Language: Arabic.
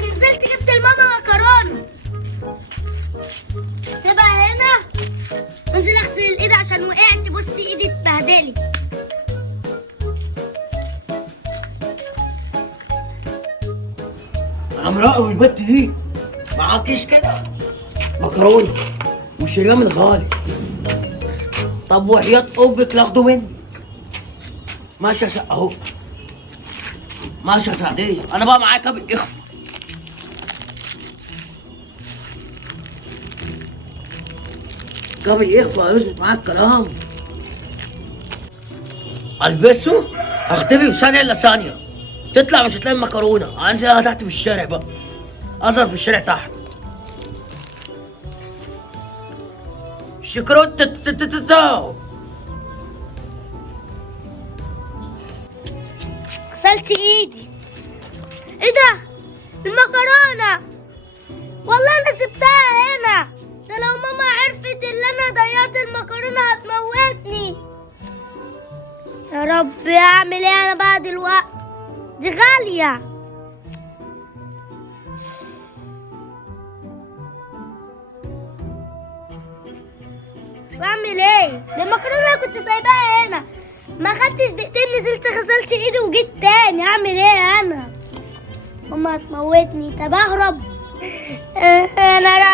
نزلت جبت لماما مكرونه. سيبها هنا وانزل اغسل الايد عشان وقعت. بصي ايدي اتبهدلت. عمراء والبت دي معاكيش كده مكرونه وشريان الغالي. طب وحياة امك لاخده مني. ماشي يا اهو. ماشي يا سعديه، انا بقى معايا كابل اخفى. كابل اخفى هيظبط معاك الكلام. البسه هختفي في ثانيه الا ثانيه. تطلع مش هتلاقي المكرونه. انزل انا تحت في الشارع بقى. اظهر في الشارع تحت. شكروت غسلت ايدي. ايه ده؟ المكرونه والله انا سبتها هنا. ده لو ماما عرفت ان انا ضيعت المكرونه هتموتني. يا رب اعمل ايه انا بقى دلوقتي؟ دي غاليه. بعمل ايه؟ دي المكرونه اللي كنت سايباها هنا. ما خدتش دقيقتين نزلت غسلت ايدي وجيت تاني. اعمل ايه انا؟ ماما هتموتني. طب اهرب. انا